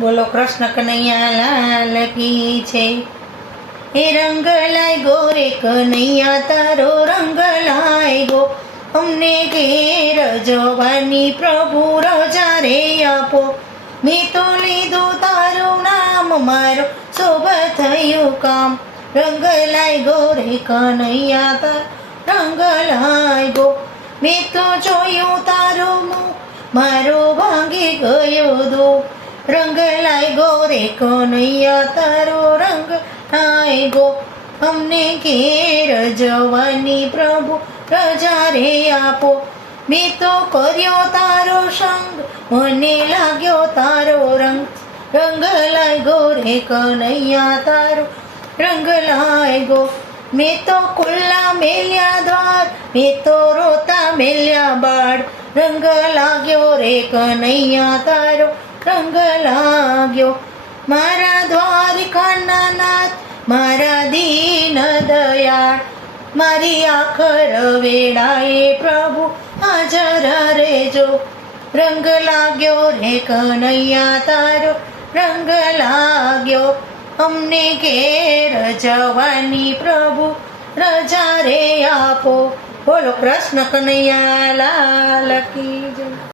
બોલો કૃષ્ણ કનૈયા લાલ કી છે. એ રંગ લાગ્યો રે કનૈયા તારો રંગ લાગ્યો, અમને ઘેર જવાની પ્રભુ રજા રે આપો. મેં તો લીધું તારું નામ, મારો શુભ થયું કામ. રંગ લાગ્યો રે કનૈયા તારો રંગ લાગ્યો, મેં તો જોયું તારું મુખ, મારો ભાંગી ગયો દુઃખ. રંગ લાગ્યો રે કનૈયા તારો રંગ લાગ્યો, અમને ઘેર જવાની પ્રભુ રજા રે આપો. મેં તો કર્યો તારો સંગ, મને લાગ્યો તારો રંગ. રંગ લાગ્યો રે કનૈયા તારો રંગ લાગ્યો, મેં તો ખુલ્લા મેલ્યા દ્વાર, મેં તો રોતા મેલ્યા બાળ. રંગ લાગ્યો રે કનૈયા તારો રંગ લાગ્યો, મારા દ્વારિકાના નાથ, મારા દીન દયાળ. મારી આખર વેળાએ પ્રભુ હાજર રહેજો. રંગ લાગ્યો રે કનૈયા તારો રંગ લાગ્યો, અમને ઘેર જવાની પ્રભુ રજા રે આપો. બોલો કૃષ્ણ કનૈયા લાલ કી જય.